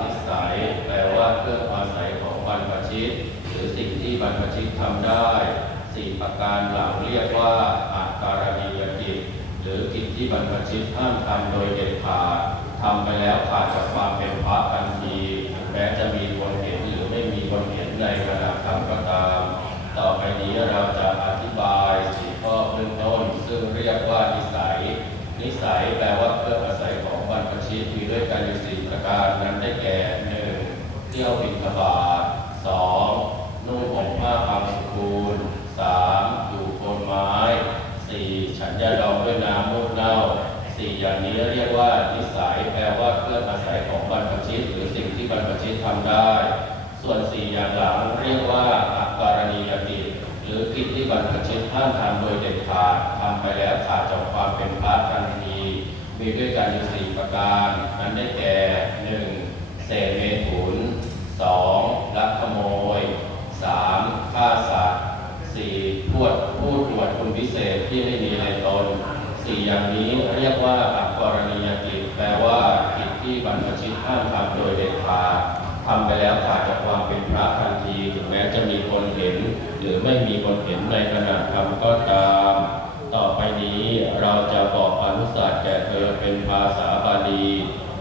นิสัย แปลว่าเครื่องอาศัยของบรรพชิต หรือสิ่งที่บรรพชิตทำได้สี่ประการหล่าเรียกว่าอาการณียกิจ หรือกิจที่บรรพชิตห้ามทำโดยเด็ดขาดทำไปแล้วขาดจากความเป็นพระทันทีแม้จะมีคนเห็นหรือไม่มีคนเห็นในกระดาก็ตาม ต่อไปนี้เราจะอธิบายสี่ข้อเบื้องต้น ซึ่งเรียกว่านิสัย นิสัยแปลว่าเครื่องอาศัยของบรรพชิตมี ด้วยกันอยู่สี่ประการนั้นได้แก่หนึ่งเที่ยวบิณฑบาตสองนุ่งห่มผ้าบางสกุลสามอยู่โคนไม้สี่ฉันยาดองด้วยน้ำมูกเน่าสี่อย่างนี้เรียกว่านิสัยแปลว่าเครื่องอาศัยของบรรพชิต หรือสิ่งที่บรรพชิตทำได้ ส่วนสี่อย่างหลังเรียกว่าอาการณียกิจหรือกิจที่บรรพชิตห้ามทำโดยเด็ดขาดทำไปแล้วขาดจากความเป็นพระทันที มีด้วยกันอยู่สี่ประการนั้นได้แก่หนึ่งเศษเมถุนสองลักขโมยสามฆ่าสัตว์สี่พูดพูดอวดคุณพิเศษที่ไม่มีในตนสี่อย่างนี้เรียกว่าอักกรณียกิจแปลว่ากิจที่บรรพชิตห้ามทำโดยเด็ดขาดทำไปแล้วขาดจากความเป็นพระทันที ถึงแม้จะมีคนเห็น หรือไม่มีคนเห็นในขณะทำก็ตาม บอกอนุสาสน์แก่เธอเป็นภาษาบาลี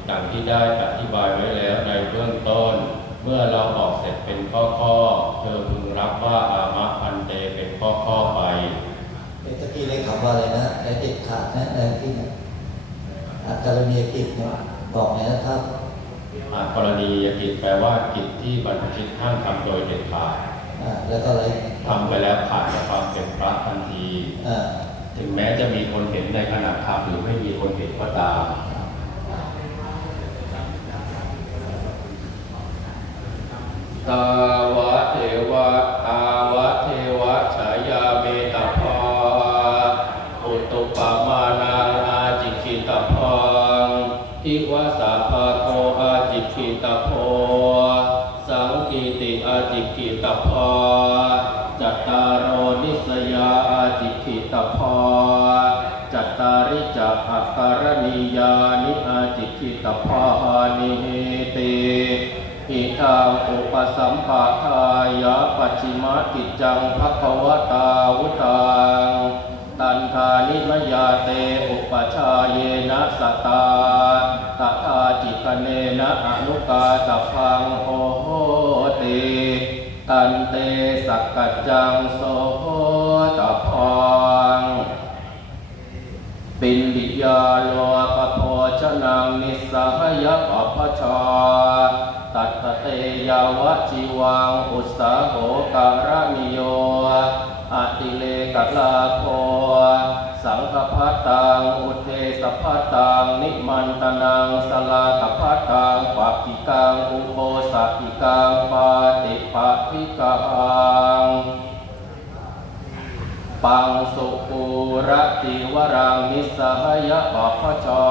ดังที่ได้อธิบายไว้แล้วในเบื้องต้น เมื่อเราบอกเสร็จเป็นข้อข้อๆเธอพึงรับว่าอามะพันเตเป็นข้อข้อๆไปเมื่อกี้ได้คำว่าอะไรนะไอ้ติดขาดนะไอ้ที่เนี่ยอาการณียกิจเนี่ยบอกไงนะครับอากรณียกิจแปลว่ากิจที่บรรพชิตห้ามทำโดยเด็ดขาดอ่าแล้วก็อะไรทำไปแล้วขาดจากความเป็นพระทันทีอ่า ถึงแม้จะมีคนเห็นในขณะทำหรือไม่มีคนเห็นก็ตามตาวะเทวะอาวะเทวะฉายาเมตพาอุตุปมานังอาจิคิตพังทิวาสาภาโคอาจิคิตโพสังกีติอาจิคิตพา อิทังอุปสัมปะทายะปัจฉิมากิจจังภควตาวุตังตันทานิมยาเตอุปชาเยนะสตาตถาจิกเนนะอนุกาตพังโหโหติตันเตสักกัจจังโสตพังปินดิยาโลปะโพชนังนิสหยปะพชา ยาวะจิวังอุสสาโหการนิโยอติเลกลาโคสังฆพัตตังอุเทสพัตตังนิมันตนังสลากพัตตังปะกิกังอุโภสกิกังปาติปะทิกังปังสุปูระติวรังนิสหยะปัพชา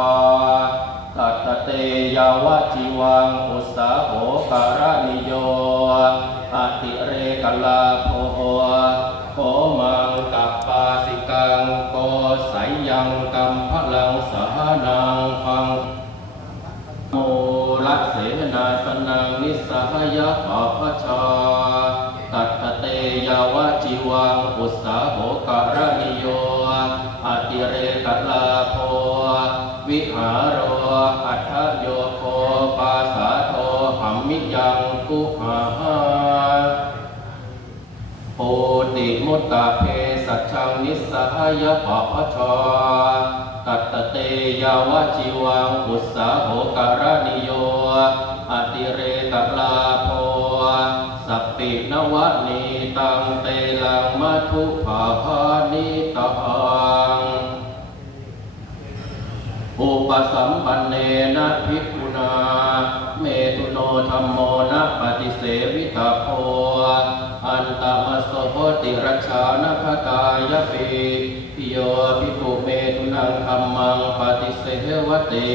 ตัตเต ยาวะจิวังอุสสาโหการนิโยอติเรกลาโภโคมังกัปปาสิกังโกสายยังกัมพลังสหนังพังโมลัสเสนาสนังนิสหายะปะพชาตัตเตยาวะจิวังอุสสาโหการนิโยอติเรกลาโภวิหา ติมุตตะเพสัจชังนิสสหยปะพชาตัตเตยาวจิวังอุสาโหการนิโยอติเรกลาโภสัปปินวะนีตังเตลังมัทุภาพานิตังอุปสัมปันเนนะภิกขุนา เมตุโนธรรมโมนะปฏิเสวิตาโพ ติรัชานภกายปิปิโยภิกขุเมตุนังธรรมังปฏิเสวติ